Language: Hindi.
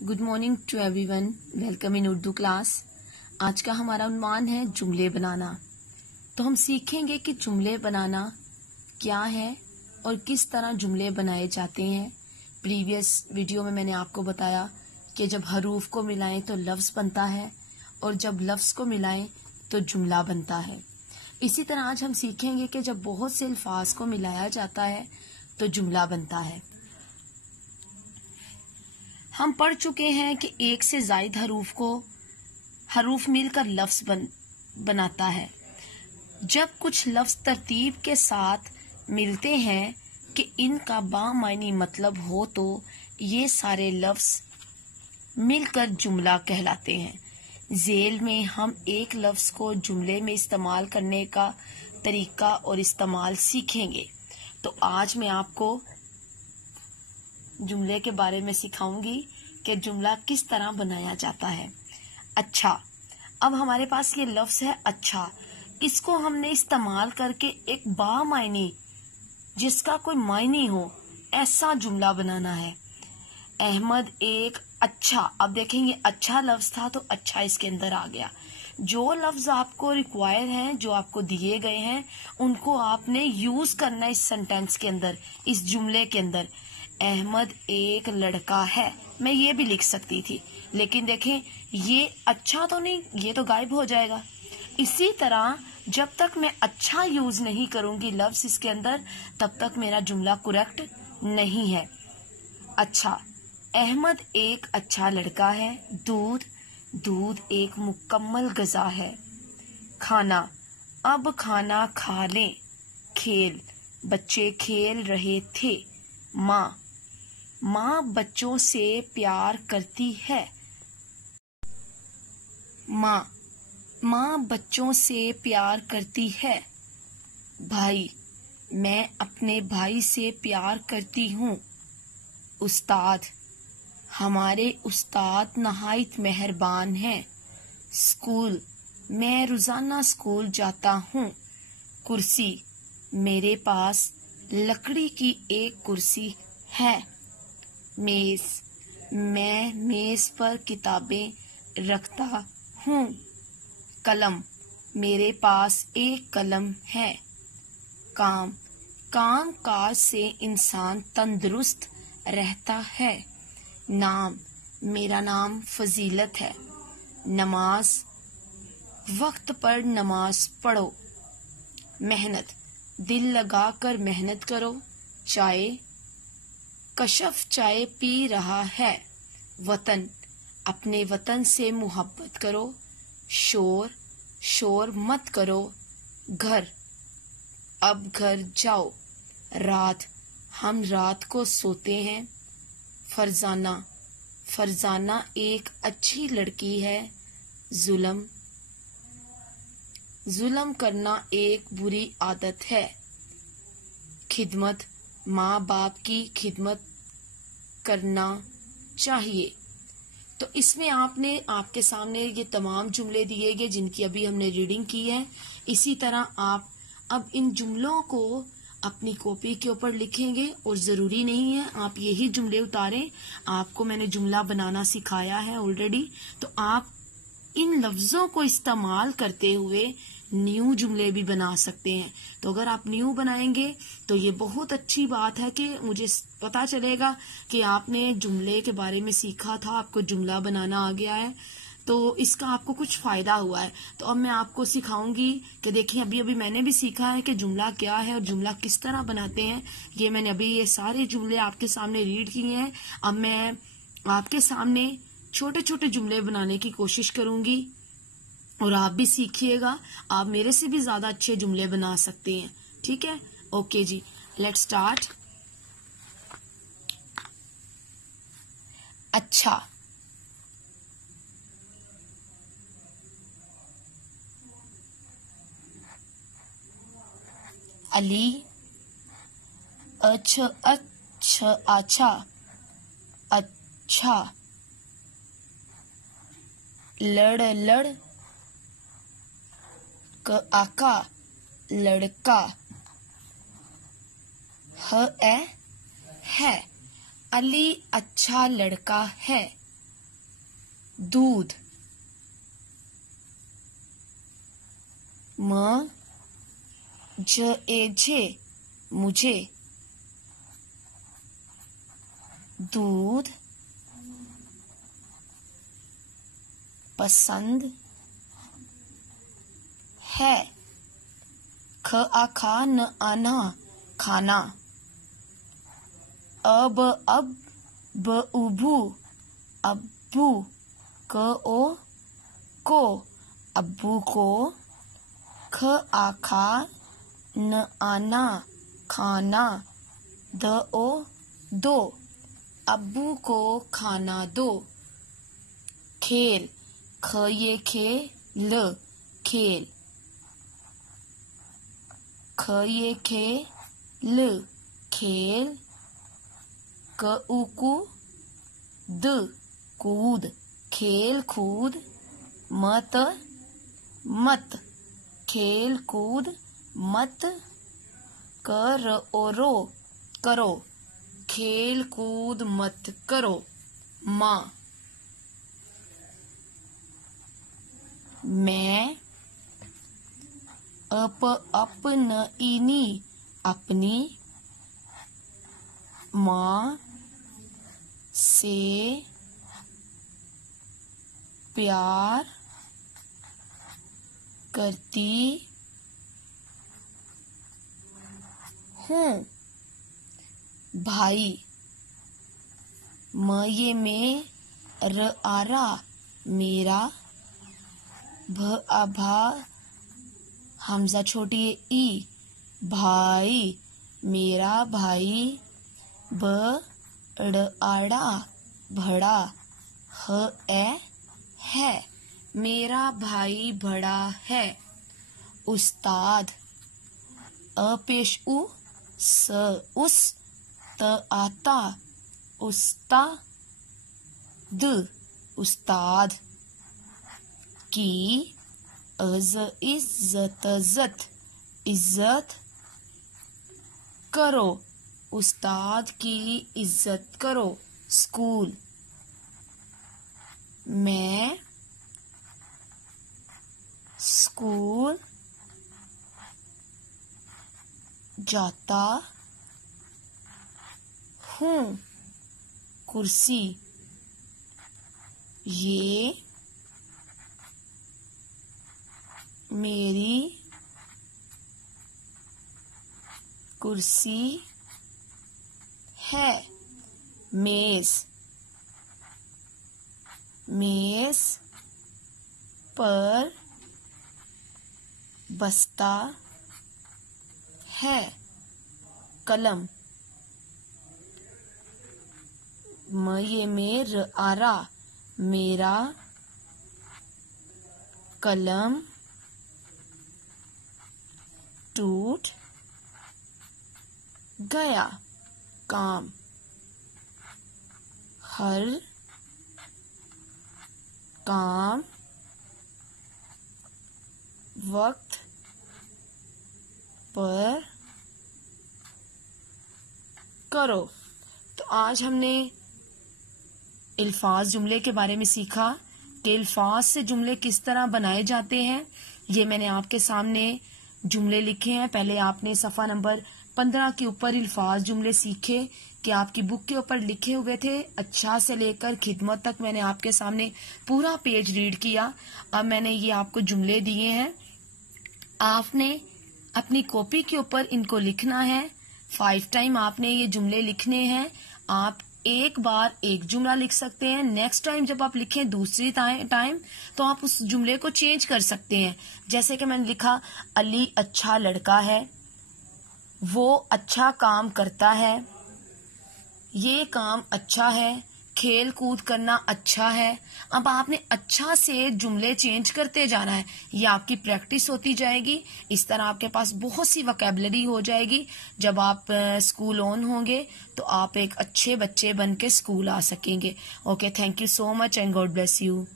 Good morning to everyone. Welcome in Urdu class. आज का हमारा उन्वान है जुमले बनाना। तो हम सीखेंगे कि जुमले बनाना क्या है और किस तरह जुमले बनाए जाते हैं। प्रीवियस वीडियो में मैंने आपको बताया कि जब हरूफ को मिलाएं तो लफ्ज बनता है और जब लफ्ज को मिलाएं तो जुमला बनता है। इसी तरह आज हम सीखेंगे कि जब बहुत से अल्फाज को मिलाया जाता है तो जुमला बनता है। हम पढ़ चुके हैं कि एक से जायद हरूफ मिलकर लफ्ज बनाता है। जब कुछ लफ्ज तरतीब के साथ मिलते हैं कि इनका बामानी मतलब हो तो ये सारे लफ्ज मिलकर जुमला कहलाते हैं। झेल में हम एक लफ्ज को जुमले में इस्तेमाल करने का तरीका और इस्तेमाल सीखेंगे। तो आज मैं आपको जुमले के बारे में सिखाऊंगी कि जुमला किस तरह बनाया जाता है। अच्छा, अब हमारे पास ये लफ्ज है अच्छा। इसको हमने इस्तेमाल करके एक बामायनी, जिसका कोई मायने हो, ऐसा जुमला बनाना है। अहमद एक अच्छा। अब देखेंगे अच्छा लफ्ज था तो अच्छा इसके अंदर आ गया। जो लफ्ज आपको रिक्वायर हैं, जो आपको दिए गए हैं, उनको आपने यूज करना इस सेंटेंस के अंदर, इस जुमले के अंदर। अहमद एक लड़का है, मैं ये भी लिख सकती थी, लेकिन देखें ये अच्छा तो नहीं, ये तो गायब हो जाएगा। इसी तरह जब तक मैं अच्छा यूज नहीं करूंगी लफ्ज इसके अंदर, तब तक मेरा जुमला करेक्ट नहीं है। अच्छा, अहमद एक अच्छा लड़का है। दूध एक मुकम्मल गज़ा है। खाना, अब खाना खा लें। खेल, बच्चे खेल रहे थे। माँ बच्चों से प्यार करती है। माँ बच्चों से प्यार करती है। भाई, मैं अपने भाई से प्यार करती हूँ। उस्ताद, हमारे उस्ताद नहायत मेहरबान हैं। स्कूल, मैं रोजाना स्कूल जाता हूँ। कुर्सी, मेरे पास लकड़ी की एक कुर्सी है। मेज, मैं मेज पर किताबें रखता हूँ। कलम, मेरे पास एक कलम है। काम काज से इंसान तंदुरुस्त रहता है। नाम, मेरा नाम फजीलत है। नमाज, वक्त पर नमाज पढ़ो। मेहनत, दिल लगाकर मेहनत करो। चाय, कशफ चाय पी रहा है। वतन, अपने वतन से मोहब्बत करो। शोर मत करो। घर, अब घर जाओ। रात, हम रात को सोते हैं। फरजाना एक अच्छी लड़की है। जुल्म करना एक बुरी आदत है। खिदमत, माँ बाप की खिदमत करना चाहिए। तो इसमें आपके सामने ये तमाम जुमले दिए गए जिनकी अभी हमने रीडिंग की है। इसी तरह आप अब इन जुमलों को अपनी कॉपी के ऊपर लिखेंगे और जरूरी नहीं है आप यही जुमले उतारें। आपको मैंने जुमला बनाना सिखाया है ऑलरेडी, तो आप इन लफ्जों को इस्तेमाल करते हुए न्यू जुमले भी बना सकते हैं। तो अगर आप न्यू बनाएंगे तो ये बहुत अच्छी बात है कि मुझे पता चलेगा कि आपने जुमले के बारे में सीखा था, आपको जुमला बनाना आ गया है, तो इसका आपको कुछ फायदा हुआ है। तो अब मैं आपको सिखाऊंगी कि देखिए अभी मैंने भी सीखा है कि जुमला क्या है और जुमला किस तरह बनाते हैं। ये मैंने अभी ये सारे जुमले आपके सामने रीड किए हैं। अब मैं आपके सामने छोटे छोटे जुमले बनाने की कोशिश करूंगी और आप भी सीखिएगा। आप मेरे से भी ज्यादा अच्छे जुमले बना सकते हैं। ठीक है, ओके जी, लेट्स स्टार्ट। अच्छा, अली, अच्छा अच्छा। लड़ आका, लड़का। है। अली अच्छा लड़का है। दूध। मुझे मुझे दूध पसंद है। ख आ खा न आना खाना। अब ब उबू अब्बू। क ओ को अब्बू को। ख आ खा न आना खाना। द ओ दो अब्बू को खाना दो। खेल। ख ये खेल खेल। ख ये खेल खेल। क उ कू द कूद खेल कूद। मत मत खेल कूद मत। कर ओ रो करो खेल कूद मत करो। माँ। मैं अपनी अपनी माँ से प्यार करती हूँ। भाई। म ये में र आरा मेरा। भ आभा हमजा छोटी ई भाई मेरा भाई। ब ड़ आड़ा भड़ा ह ए है मेरा भाई बड़ा है। उस्ताद। अ पेश उ स उस त आता उस्ताद उस्ताद। की अज इज्जत जत इज्जत करो उस्ताद की इज्जत करो। स्कूल। मैं स्कूल जाता हूँ। कुर्सी। ये मेरी कुर्सी है। मेज। मेज पर बस्ता है। कलम। म ये मेर आरा मेरा कलम टूट गया। काम। हर काम वक्त पर करो। तो आज हमने अल्फाज जुमले के बारे में सीखा कि अल्फाज से जुमले किस तरह बनाए जाते हैं। ये मैंने आपके सामने जुमले लिखे हैं। पहले आपने सफ़ा नंबर 15 के ऊपर अल्फाज जुमले सीखे कि आपकी बुक के ऊपर लिखे हुए थे। अच्छा से लेकर खिदमत तक मैंने आपके सामने पूरा पेज रीड किया। अब मैंने ये आपको जुमले दिए हैं। आपने अपनी कॉपी के ऊपर इनको लिखना है। 5 टाइम आपने ये जुमले लिखने हैं। आप एक बार एक जुमला लिख सकते हैं। नेक्स्ट टाइम जब आप लिखें दूसरी टाइम तो आप उस जुमले को चेंज कर सकते हैं। जैसे कि मैंने लिखा अली अच्छा लड़का है, वो अच्छा काम करता है, ये काम अच्छा है, खेल कूद करना अच्छा है। अब आपने अच्छा से जुमले चेंज करते जाना है। ये आपकी प्रैक्टिस होती जाएगी। इस तरह आपके पास बहुत सी वोकैबुलरी हो जाएगी। जब आप स्कूल ऑन होंगे तो आप एक अच्छे बच्चे बन के स्कूल आ सकेंगे। Okay, thank you so much and God bless you.